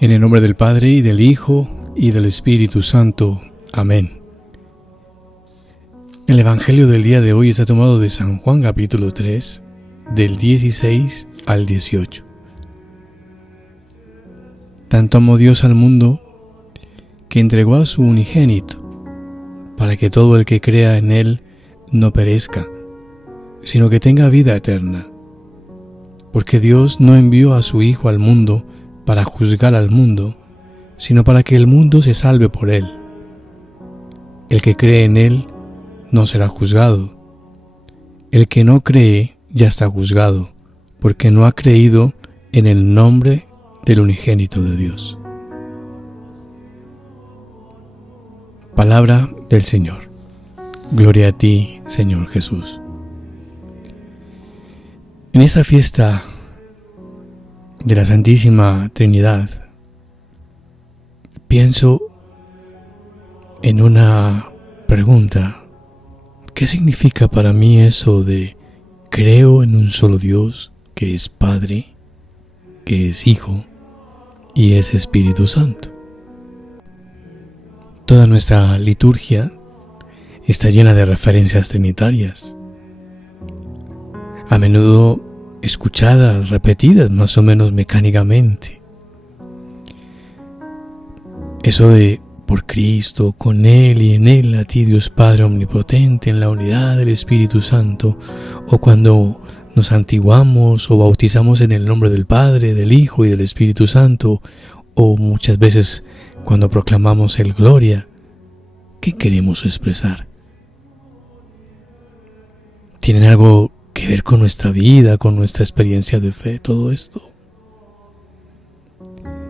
En el nombre del Padre, y del Hijo, y del Espíritu Santo. Amén. El Evangelio del día de hoy está tomado de San Juan capítulo 3, del 16 al 18. Tanto amó Dios al mundo, que entregó a su unigénito, para que todo el que crea en Él no perezca, sino que tenga vida eterna. Porque Dios no envió a su Hijo al mundo para juzgar al mundo, sino para que el mundo se salve por Él. El que cree en Él no será juzgado. El que no cree ya está juzgado, porque no ha creído en el nombre del unigénito de Dios. Palabra del Señor. Gloria a ti, Señor Jesús. En esta fiesta de la Santísima Trinidad, pienso en una pregunta. ¿Qué significa para mí eso de creo en un solo Dios, que es Padre, que es Hijo y es Espíritu Santo? Toda nuestra liturgia está llena de referencias trinitarias, a menudo escuchadas, repetidas más o menos mecánicamente. Eso de por Cristo, con Él y en Él, a ti Dios Padre Omnipotente, en la unidad del Espíritu Santo, o cuando nos santiguamos o bautizamos en el nombre del Padre, del Hijo y del Espíritu Santo, o muchas veces cuando proclamamos el Gloria. ¿Qué queremos expresar? ¿Tienen algo que ver con nuestra vida, con nuestra experiencia de fe, todo esto?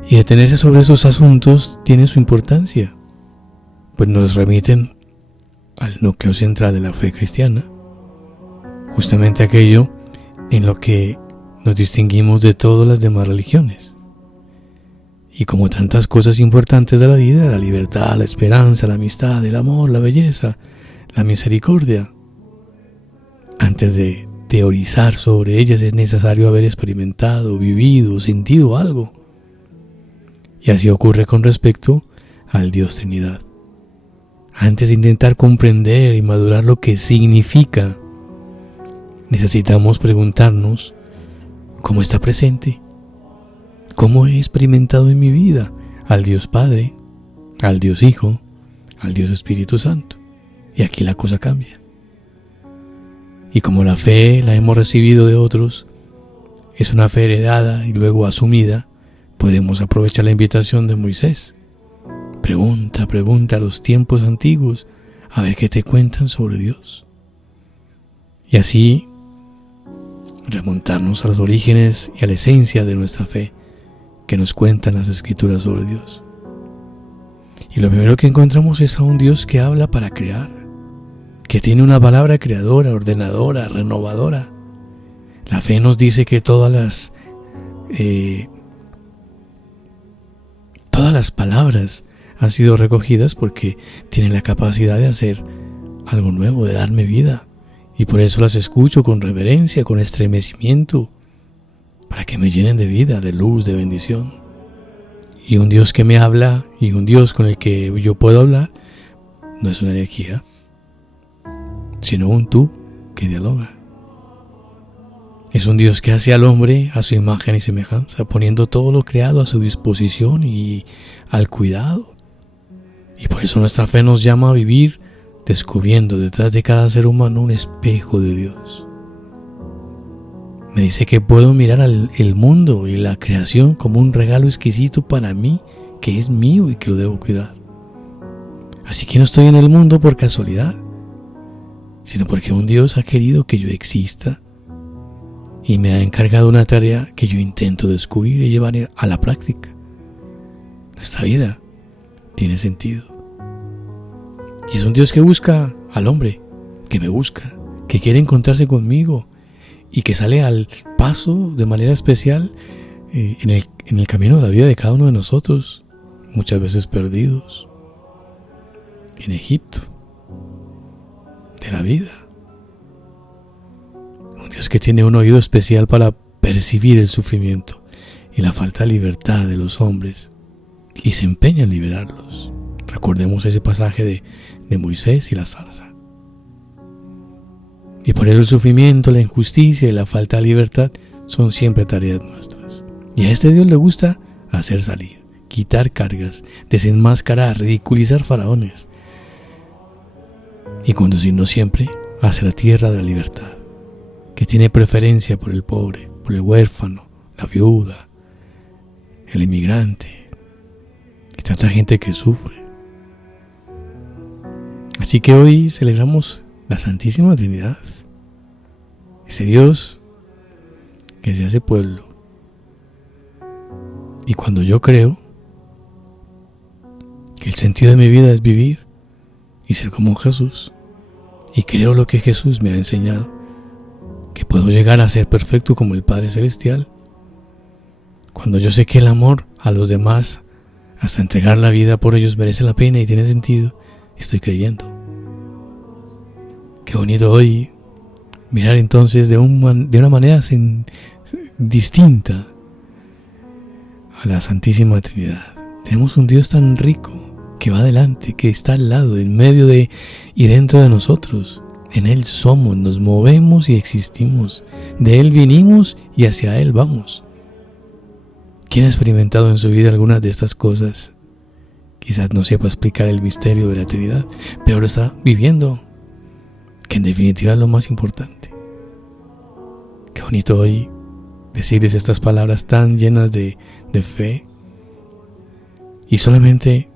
Y detenerse sobre esos asuntos tiene su importancia, pues nos remiten al núcleo central de la fe cristiana, justamente aquello en lo que nos distinguimos de todas las demás religiones. Y como tantas cosas importantes de la vida, la libertad, la esperanza, la amistad, el amor, la belleza, la misericordia, antes de teorizar sobre ellas es necesario haber experimentado, vivido, sentido algo. Y así ocurre con respecto al Dios Trinidad. Antes de intentar comprender y madurar lo que significa, necesitamos preguntarnos cómo está presente, cómo he experimentado en mi vida al Dios Padre, al Dios Hijo, al Dios Espíritu Santo. Y aquí la cosa cambia. Y como la fe la hemos recibido de otros, es una fe heredada y luego asumida, podemos aprovechar la invitación de Moisés. Pregunta a los tiempos antiguos, a ver qué te cuentan sobre Dios. Y así remontarnos a los orígenes y a la esencia de nuestra fe que nos cuentan las Escrituras sobre Dios. Y lo primero que encontramos es a un Dios que habla para crear, que tiene una palabra creadora, ordenadora, renovadora. La fe nos dice que todas las palabras han sido recogidas porque tienen la capacidad de hacer algo nuevo, de darme vida. Y por eso las escucho con reverencia, con estremecimiento, para que me llenen de vida, de luz, de bendición. Y un Dios que me habla y un Dios con el que yo puedo hablar no es una energía, sino un tú que dialoga. Es un Dios que hace al hombre a su imagen y semejanza, poniendo todo lo creado a su disposición y al cuidado. Y por eso nuestra fe nos llama a vivir descubriendo detrás de cada ser humano un espejo de Dios. Me dice que puedo mirar el mundo y la creación como un regalo exquisito para mí, que es mío y que lo debo cuidar. Así que no estoy en el mundo por casualidad, sino porque un Dios ha querido que yo exista y me ha encargado una tarea que yo intento descubrir y llevar a la práctica. Nuestra vida tiene sentido. Y es un Dios que busca al hombre, que me busca, que quiere encontrarse conmigo y que sale al paso de manera especial en el camino de la vida de cada uno de nosotros, muchas veces perdidos en Egipto de la vida. Un Dios que tiene un oído especial para percibir el sufrimiento y la falta de libertad de los hombres y se empeña en liberarlos. Recordemos ese pasaje de Moisés y la zarza. Y por eso el sufrimiento, la injusticia y la falta de libertad son siempre tareas nuestras. Y a este Dios le gusta hacer salir, quitar cargas, desenmascarar, ridiculizar faraones y conducirnos siempre hacia la tierra de la libertad, que tiene preferencia por el pobre, por el huérfano, la viuda, el inmigrante y tanta gente que sufre. Así que hoy celebramos la Santísima Trinidad, ese Dios que se hace pueblo. Y cuando yo creo que el sentido de mi vida es vivir y ser como Jesús, y creo lo que Jesús me ha enseñado, que puedo llegar a ser perfecto como el Padre Celestial, cuando yo sé que el amor a los demás, hasta entregar la vida por ellos, merece la pena y tiene sentido, estoy creyendo. Qué bonito hoy mirar entonces de una manera distinta a la Santísima Trinidad. Tenemos un Dios tan rico que va adelante, que está al lado, en medio de y dentro de nosotros. En Él somos, nos movemos y existimos. De Él vinimos y hacia Él vamos. ¿Quién ha experimentado en su vida algunas de estas cosas? Quizás no sepa explicar el misterio de la Trinidad, pero lo está viviendo, que en definitiva es lo más importante. Qué bonito hoy decirles estas palabras tan llenas de fe. Y solamente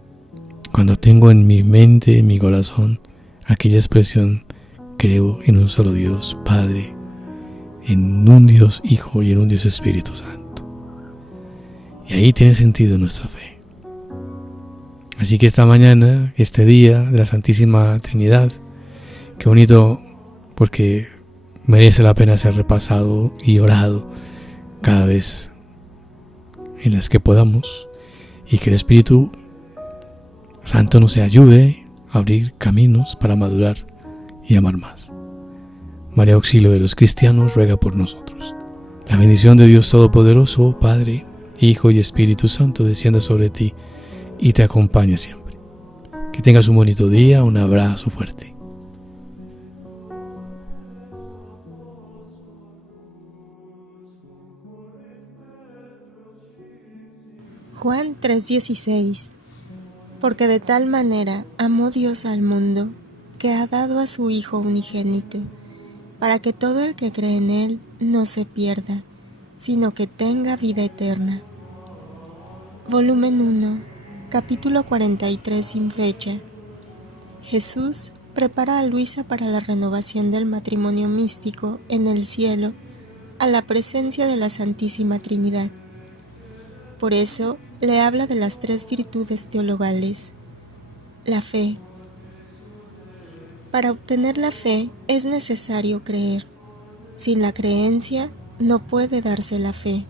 cuando tengo en mi mente, en mi corazón, aquella expresión, creo en un solo Dios, Padre, en un Dios Hijo y en un Dios Espíritu Santo. Y ahí tiene sentido nuestra fe. Así que esta mañana, este día de la Santísima Trinidad, qué bonito, porque merece la pena ser repasado y orado cada vez en las que podamos, y que el Espíritu Santo nos ayude a abrir caminos para madurar y amar más. María, auxilio de los cristianos, ruega por nosotros. La bendición de Dios Todopoderoso, Padre, Hijo y Espíritu Santo, descienda sobre ti y te acompañe siempre. Que tengas un bonito día, un abrazo fuerte. Juan 3:16. Porque de tal manera amó Dios al mundo, que ha dado a su Hijo unigénito, para que todo el que cree en Él no se pierda, sino que tenga vida eterna. Volumen 1, capítulo 43 sin fecha. Jesús prepara a Luisa para la renovación del matrimonio místico en el cielo, a la presencia de la Santísima Trinidad. Por eso le habla de las 3 virtudes teologales. La fe. Para obtener la fe es necesario creer. Sin la creencia no puede darse la fe.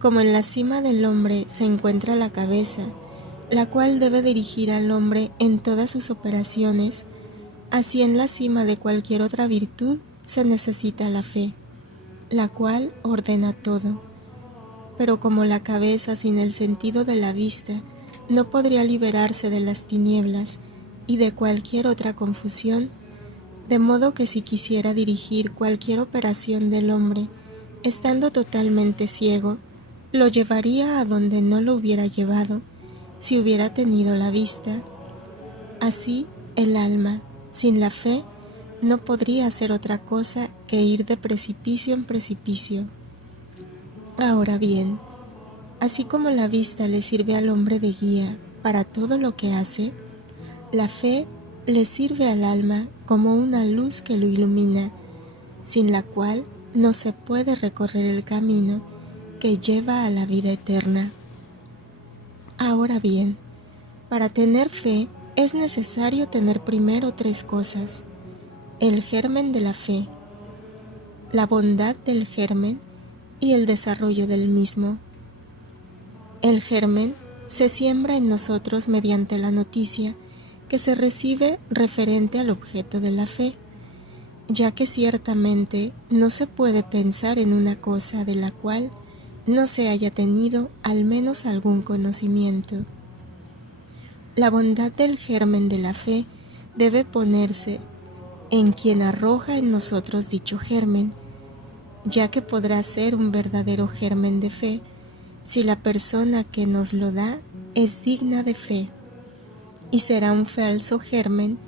Como en la cima del hombre se encuentra la cabeza, la cual debe dirigir al hombre en todas sus operaciones, así en la cima de cualquier otra virtud se necesita la fe, la cual ordena todo. Pero como la cabeza sin el sentido de la vista no podría liberarse de las tinieblas y de cualquier otra confusión, de modo que si quisiera dirigir cualquier operación del hombre, estando totalmente ciego, lo llevaría a donde no lo hubiera llevado si hubiera tenido la vista. Así, el alma, sin la fe, no podría hacer otra cosa que ir de precipicio en precipicio. Ahora bien, así como la vista le sirve al hombre de guía para todo lo que hace, la fe le sirve al alma como una luz que lo ilumina, sin la cual no se puede recorrer el camino que lleva a la vida eterna. Ahora bien, para tener fe es necesario tener primero 3 cosas: el germen de la fe, la bondad del germen y el desarrollo del mismo. El germen se siembra en nosotros mediante la noticia que se recibe referente al objeto de la fe, ya que ciertamente no se puede pensar en una cosa de la cual no se haya tenido al menos algún conocimiento. La bondad del germen de la fe debe ponerse en quien arroja en nosotros dicho germen, ya que podrá ser un verdadero germen de fe si la persona que nos lo da es digna de fe, y será un falso germen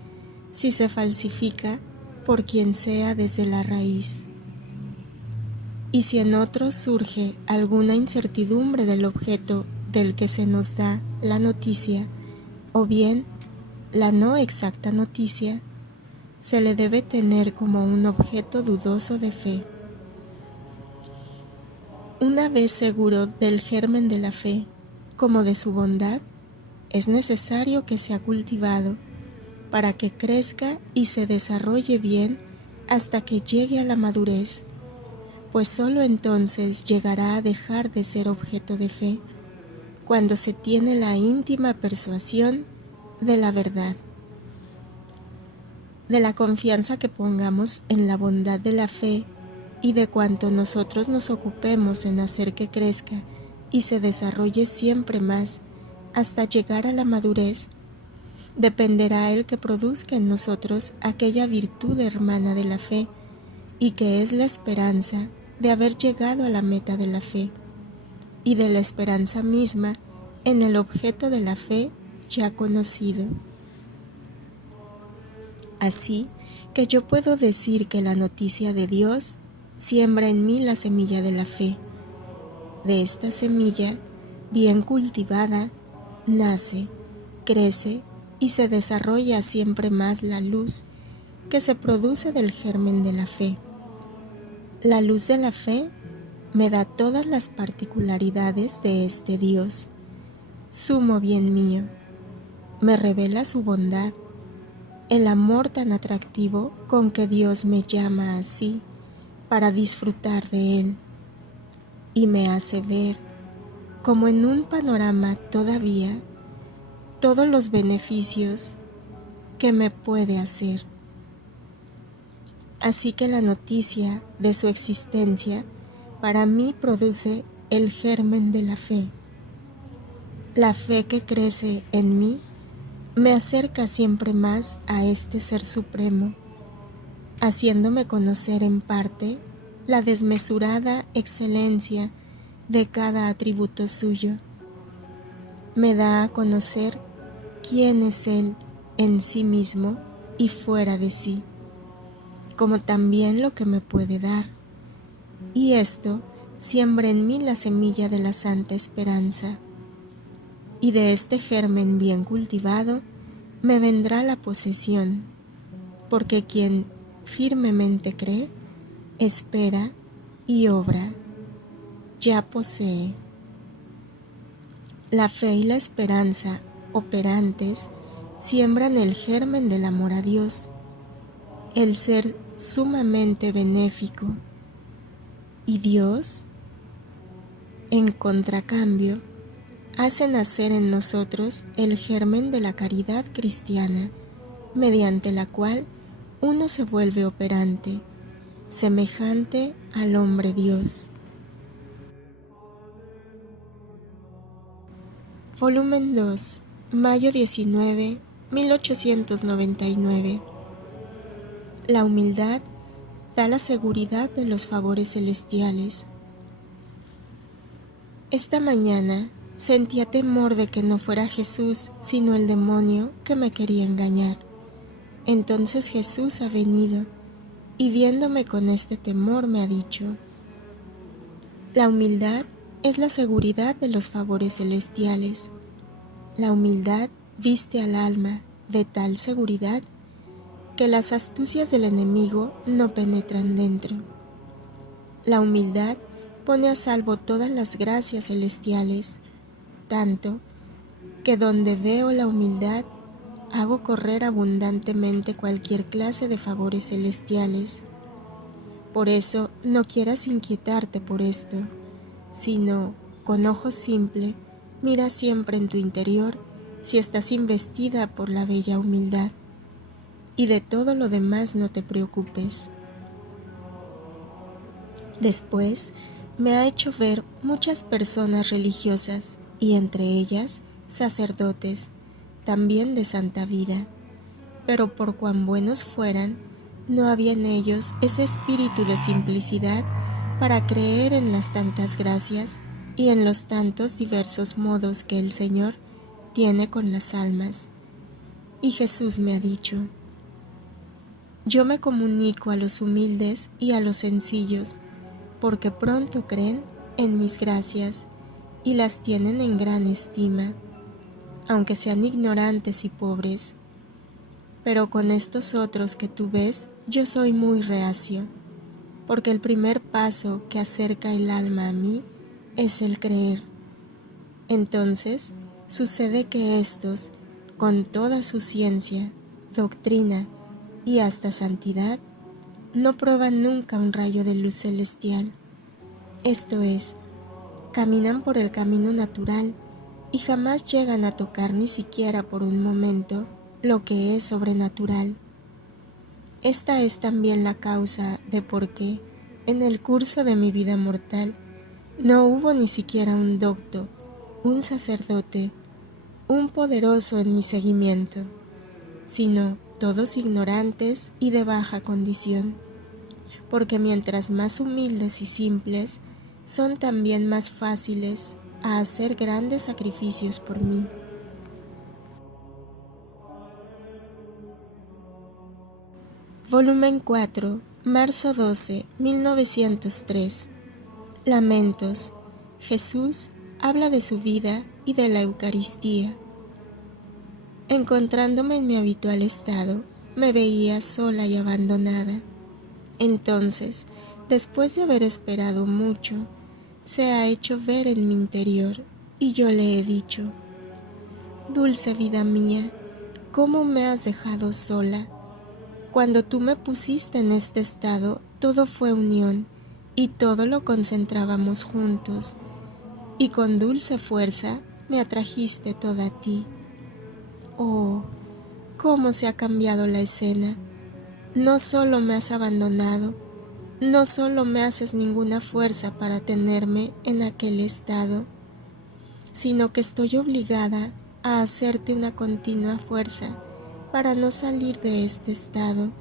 si se falsifica por quien sea desde la raíz. Y si en otros surge alguna incertidumbre del objeto del que se nos da la noticia, o bien la no exacta noticia, se le debe tener como un objeto dudoso de fe. Una vez seguro del germen de la fe, como de su bondad, es necesario que sea cultivado para que crezca y se desarrolle bien hasta que llegue a la madurez, pues sólo entonces llegará a dejar de ser objeto de fe, cuando se tiene la íntima persuasión de la verdad. De la confianza que pongamos en la bondad de la fe y de cuanto nosotros nos ocupemos en hacer que crezca y se desarrolle siempre más hasta llegar a la madurez, dependerá el que produzca en nosotros aquella virtud hermana de la fe, y que es la esperanza de haber llegado a la meta de la fe, y de la esperanza misma en el objeto de la fe ya conocido. Así que yo puedo decir que la noticia de Dios siembra en mí la semilla de la fe. De esta semilla, bien cultivada, nace, crece y se desarrolla siempre más la luz que se produce del germen de la fe. La luz de la fe me da todas las particularidades de este Dios, sumo bien mío, me revela su bondad, el amor tan atractivo con que Dios me llama así para disfrutar de Él, y me hace ver, como en un panorama todavía, todos los beneficios que me puede hacer. Así que la noticia de su existencia para mí produce el germen de la fe. La fe que crece en mí me acerca siempre más a este Ser Supremo, haciéndome conocer en parte la desmesurada excelencia de cada atributo suyo. Me da a conocer quién es Él en sí mismo y fuera de sí, como también lo que me puede dar, y esto siembra en mí la semilla de la santa esperanza, y de este germen bien cultivado me vendrá la posesión, porque quien firmemente cree, espera y obra, ya posee. La fe y la esperanza operantes siembran el germen del amor a Dios, el ser sumamente benéfico, y Dios, en contracambio, hace nacer en nosotros el germen de la caridad cristiana, mediante la cual uno se vuelve operante, semejante al hombre Dios. Volumen 2, mayo 19, 1899. La humildad da la seguridad de los favores celestiales. Esta mañana sentía temor de que no fuera Jesús, sino el demonio que me quería engañar. Entonces Jesús ha venido, y viéndome con este temor me ha dicho: la humildad es la seguridad de los favores celestiales. La humildad viste al alma de tal seguridad que las astucias del enemigo no penetran dentro. La humildad pone a salvo todas las gracias celestiales, tanto que donde veo la humildad hago correr abundantemente cualquier clase de favores celestiales. Por eso no quieras inquietarte por esto, sino, con ojo simple, mira siempre en tu interior si estás investida por la bella humildad, y de todo lo demás no te preocupes. Después me ha hecho ver muchas personas religiosas y entre ellas sacerdotes, también de santa vida, pero por cuán buenos fueran, no había en ellos ese espíritu de simplicidad para creer en las tantas gracias y en los tantos diversos modos que el Señor tiene con las almas. Y Jesús me ha dicho: yo me comunico a los humildes y a los sencillos, porque pronto creen en mis gracias y las tienen en gran estima, aunque sean ignorantes y pobres. Pero con estos otros que tú ves, yo soy muy reacio, porque el primer paso que acerca el alma a mí es el creer. Entonces, sucede que estos, con toda su ciencia, doctrina y hasta santidad, no prueban nunca un rayo de luz celestial. Esto es, caminan por el camino natural y jamás llegan a tocar ni siquiera por un momento lo que es sobrenatural. Esta es también la causa de por qué, en el curso de mi vida mortal, no hubo ni siquiera un docto, un sacerdote, un poderoso en mi seguimiento, sino todos ignorantes y de baja condición, porque mientras más humildes y simples, son también más fáciles a hacer grandes sacrificios por mí. Volumen 4, marzo 12, 1903. Lamentos. Jesús habla de su vida y de la Eucaristía. Encontrándome en mi habitual estado, me veía sola y abandonada. Entonces, después de haber esperado mucho, se ha hecho ver en mi interior, y yo le he dicho: dulce vida mía, ¿cómo me has dejado sola? Cuando tú me pusiste en este estado, todo fue unión, y todo lo concentrábamos juntos, y con dulce fuerza me atrajiste toda a ti. Oh, cómo se ha cambiado la escena. No solo me has abandonado, no solo me haces ninguna fuerza para tenerme en aquel estado, sino que estoy obligada a hacerte una continua fuerza para no salir de este estado,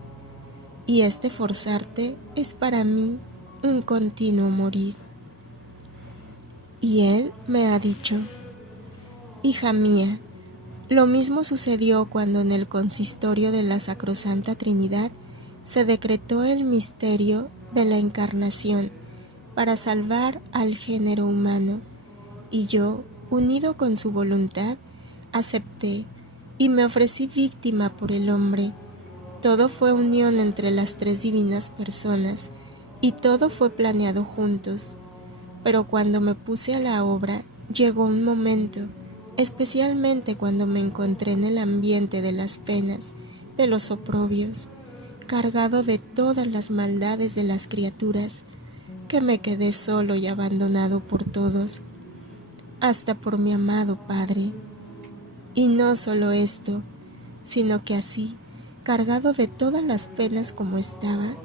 y este forzarte es para mí un continuo morir. Y él me ha dicho: hija mía, lo mismo sucedió cuando en el consistorio de la Sacrosanta Trinidad se decretó el misterio de la encarnación para salvar al género humano, y yo, unido con su voluntad, acepté y me ofrecí víctima por el hombre. Todo fue unión entre las tres divinas personas y todo fue planeado juntos. Pero cuando me puse a la obra, llegó un momento, especialmente cuando me encontré en el ambiente de las penas, de los oprobios, cargado de todas las maldades de las criaturas, que me quedé solo y abandonado por todos, hasta por mi amado Padre. Y no solo esto, sino que así, cargado de todas las penas como estaba,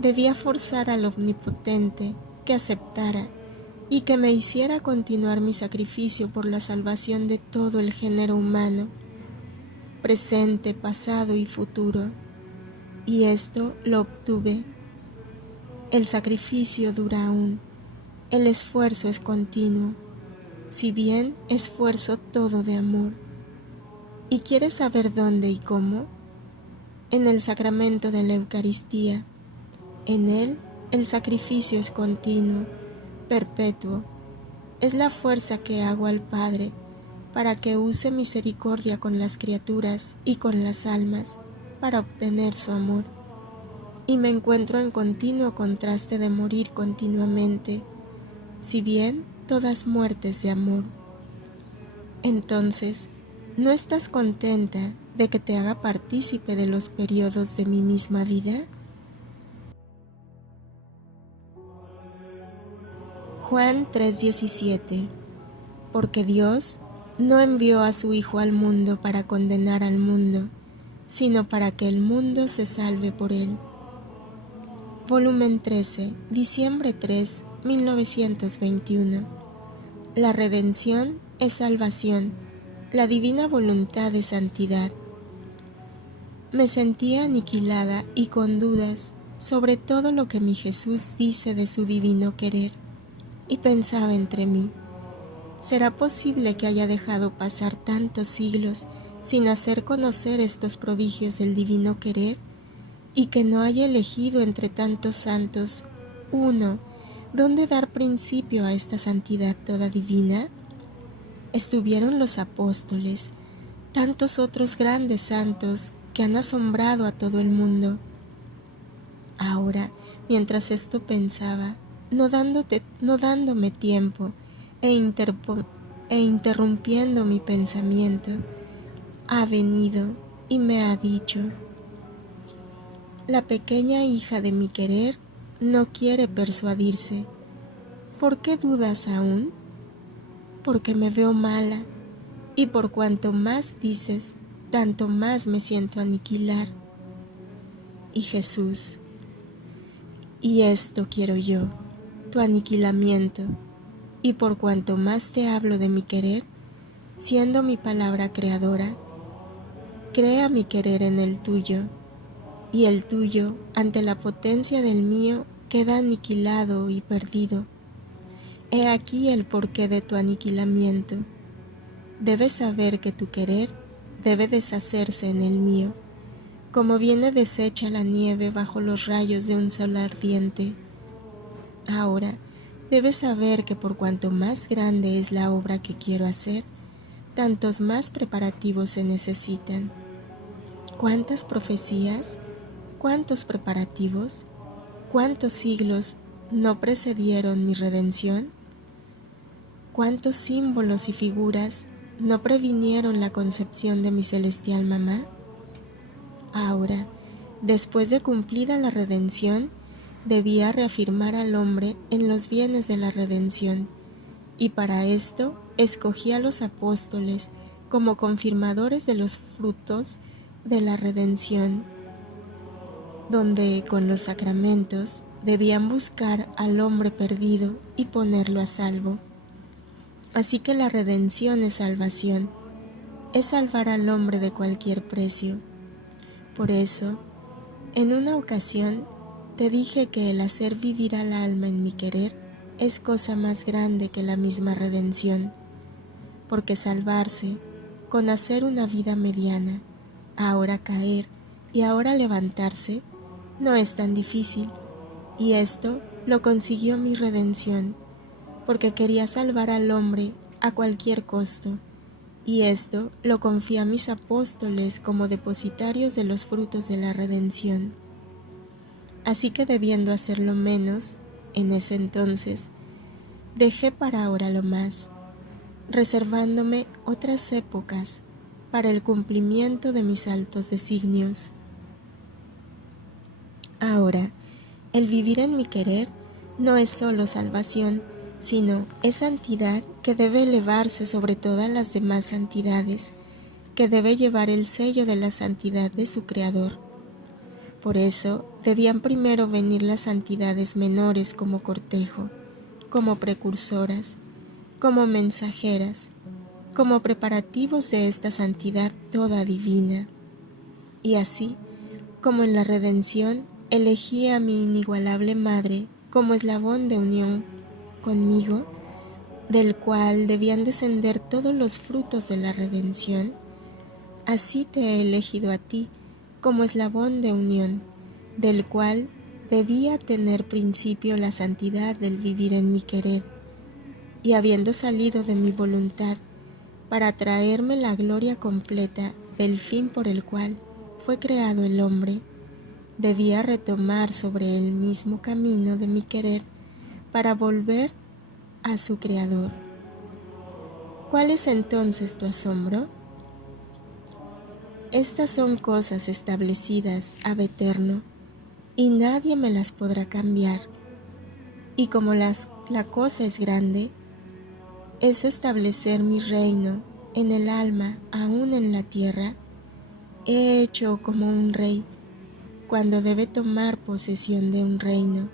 debía forzar al Omnipotente que aceptara y que me hiciera continuar mi sacrificio por la salvación de todo el género humano, presente, pasado y futuro. Y esto lo obtuve. El sacrificio dura aún, el esfuerzo es continuo, si bien esfuerzo todo de amor. ¿Y quieres saber dónde y cómo? En el sacramento de la Eucaristía. En él el sacrificio es continuo, perpetuo. Es la fuerza que hago al Padre para que use misericordia con las criaturas y con las almas para obtener su amor. Y me encuentro en continuo contraste de morir continuamente, si bien todas muertes de amor. Entonces, ¿no estás contenta de que te haga partícipe de los periodos de mi misma vida? Juan 3:17. Porque Dios no envió a su Hijo al mundo para condenar al mundo, sino para que el mundo se salve por él. Volumen 13, diciembre 3, 1921. La redención es salvación, la divina voluntad es santidad. Me sentía aniquilada y con dudas sobre todo lo que mi Jesús dice de su divino querer, y pensaba entre mí, ¿será posible que haya dejado pasar tantos siglos sin hacer conocer estos prodigios del divino querer, y que no haya elegido entre tantos santos uno donde dar principio a esta santidad toda divina? Estuvieron los apóstoles, tantos otros grandes santos que han asombrado a todo el mundo. Ahora, mientras esto pensaba, no dándome tiempo e interrumpiendo mi pensamiento, ha venido y me ha dicho: la pequeña hija de mi querer no quiere persuadirse. ¿Por qué dudas aún? Porque me veo mala, y por cuanto más dices, tanto más me siento aniquilar. Y Jesús: y esto quiero yo, tu aniquilamiento, y por cuanto más te hablo de mi querer, siendo mi palabra creadora, crea mi querer en el tuyo, y el tuyo, ante la potencia del mío, queda aniquilado y perdido. He aquí el porqué de tu aniquilamiento. Debes saber que tu querer debe deshacerse en el mío, como viene deshecha la nieve bajo los rayos de un sol ardiente. Ahora, debes saber que por cuanto más grande es la obra que quiero hacer, tantos más preparativos se necesitan. ¿Cuántas profecías? ¿Cuántos preparativos? ¿Cuántos siglos no precedieron mi redención? ¿Cuántos símbolos y figuras no previnieron la concepción de mi celestial mamá? Ahora, después de cumplida la redención, debía reafirmar al hombre en los bienes de la redención, y para esto escogí a los apóstoles como confirmadores de los frutos de la redención, donde con los sacramentos debían buscar al hombre perdido y ponerlo a salvo. Así que la redención es salvación, es salvar al hombre de cualquier precio. Por eso, en una ocasión te dije que el hacer vivir al alma en mi querer es cosa más grande que la misma redención, porque salvarse, con hacer una vida mediana, ahora caer y ahora levantarse, no es tan difícil, y esto lo consiguió mi redención, porque quería salvar al hombre a cualquier costo, y esto lo confié a mis apóstoles como depositarios de los frutos de la redención. Así que debiendo hacerlo menos, en ese entonces, dejé para ahora lo más, reservándome otras épocas para el cumplimiento de mis altos designios. Ahora, el vivir en mi querer no es solo salvación, sino es santidad que debe elevarse sobre todas las demás santidades, que debe llevar el sello de la santidad de su Creador. Por eso debían primero venir las santidades menores como cortejo, como precursoras, como mensajeras, como preparativos de esta santidad toda divina. Y así, como en la redención, elegí a mi inigualable Madre como eslabón de unión conmigo, del cual debían descender todos los frutos de la redención, así te he elegido a ti como eslabón de unión, del cual debía tener principio la santidad del vivir en mi querer, y habiendo salido de mi voluntad para traerme la gloria completa del fin por el cual fue creado el hombre, debía retomar sobre el mismo camino de mi querer para volver a su Creador. ¿Cuál es entonces tu asombro? Estas son cosas establecidas ab eterno, y nadie me las podrá cambiar. Y como la cosa es grande, es establecer mi reino en el alma, aún en la tierra, he hecho como un rey, cuando debe tomar posesión de un reino.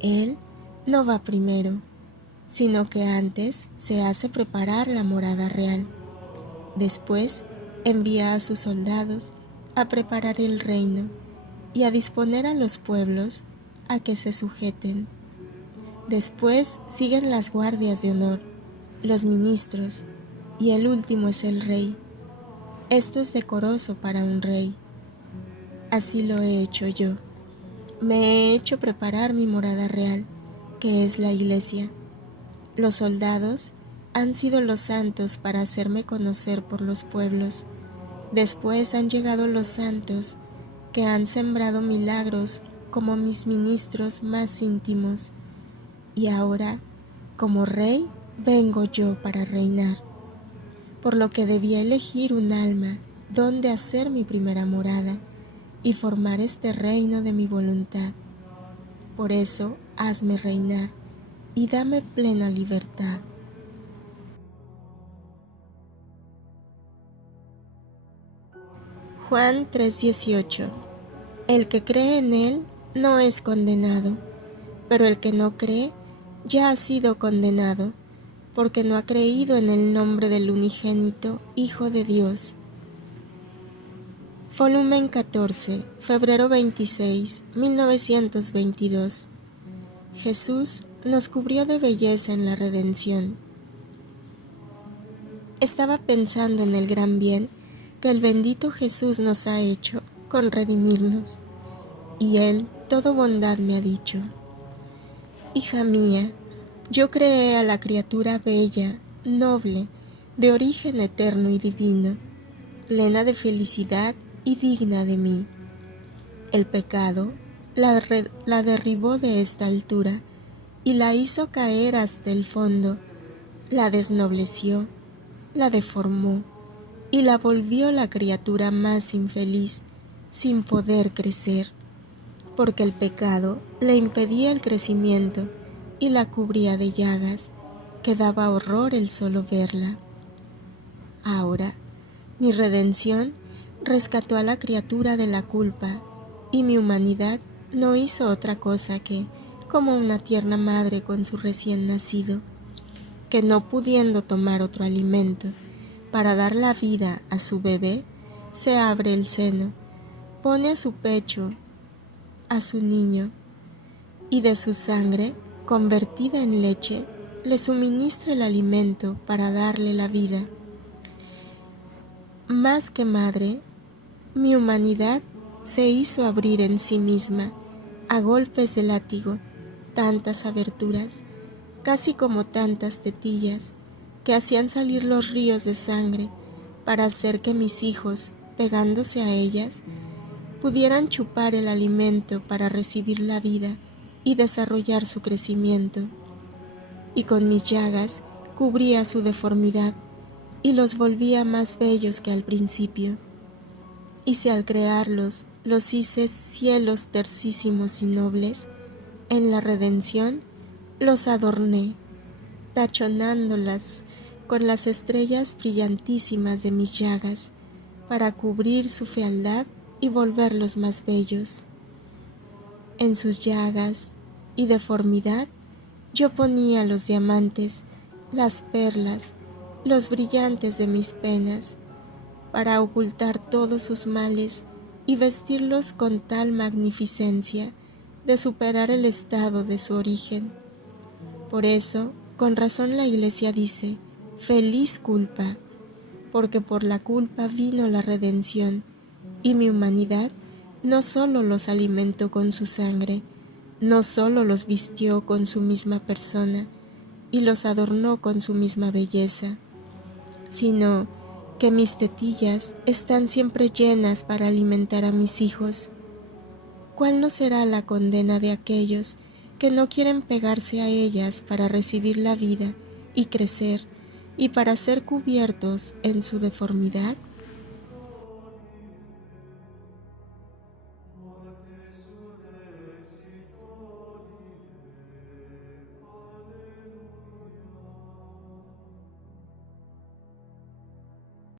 Él no va primero, sino que antes se hace preparar la morada real. Después envía a sus soldados a preparar el reino y a disponer a los pueblos a que se sujeten. Después siguen las guardias de honor, los ministros, y el último es el rey. Esto es decoroso para un rey. Así lo he hecho yo. Me he hecho preparar mi morada real, que es la iglesia. Los soldados han sido los santos para hacerme conocer por los pueblos. Después han llegado los santos, que han sembrado milagros como mis ministros más íntimos. Y ahora, como rey, vengo yo para reinar. Por lo que debía elegir un alma donde hacer mi primera morada y formar este reino de mi voluntad. Por eso, hazme reinar y dame plena libertad. Juan 3:18. El que cree en él no es condenado, pero el que no cree ya ha sido condenado, porque no ha creído en el nombre del unigénito Hijo de Dios. Volumen 14, febrero 26, 1922. Jesús nos cubrió de belleza en la redención. Estaba pensando en el gran bien que el bendito Jesús nos ha hecho con redimirnos, y Él, todo bondad, me ha dicho: hija mía, yo creé a la criatura bella, noble, de origen eterno y divino, plena de felicidad y digna de mí. El pecado la derribó de esta altura y la hizo caer hasta el fondo, la desnobleció, la deformó y la volvió la criatura más infeliz, sin poder crecer, porque el pecado le impedía el crecimiento y la cubría de llagas, que daba horror el solo verla. Ahora, mi redención rescató a la criatura de la culpa, y mi humanidad no hizo otra cosa que, como una tierna madre con su recién nacido, que no pudiendo tomar otro alimento para dar la vida a su bebé, se abre el seno, pone a su pecho a su niño, y de su sangre, convertida en leche, le suministra el alimento para darle la vida. Más que madre, mi humanidad se hizo abrir en sí misma, a golpes de látigo, tantas aberturas, casi como tantas tetillas, que hacían salir los ríos de sangre para hacer que mis hijos, pegándose a ellas, pudieran chupar el alimento para recibir la vida y desarrollar su crecimiento. Y con mis llagas cubría su deformidad y los volvía más bellos que al principio. Y si al crearlos los hice cielos tercísimos y nobles, en la redención los adorné, tachonándolas con las estrellas brillantísimas de mis llagas, para cubrir su fealdad y volverlos más bellos. En sus llagas y deformidad yo ponía los diamantes, las perlas, los brillantes de mis penas, para ocultar todos sus males y vestirlos con tal magnificencia de superar el estado de su origen. Por eso, con razón la Iglesia dice: feliz culpa, porque por la culpa vino la redención, y mi humanidad no solo los alimentó con su sangre, no solo los vistió con su misma persona y los adornó con su misma belleza, sino que mis tetillas están siempre llenas para alimentar a mis hijos. ¿Cuál no será la condena de aquellos que no quieren pegarse a ellas para recibir la vida y crecer, y para ser cubiertos en su deformidad?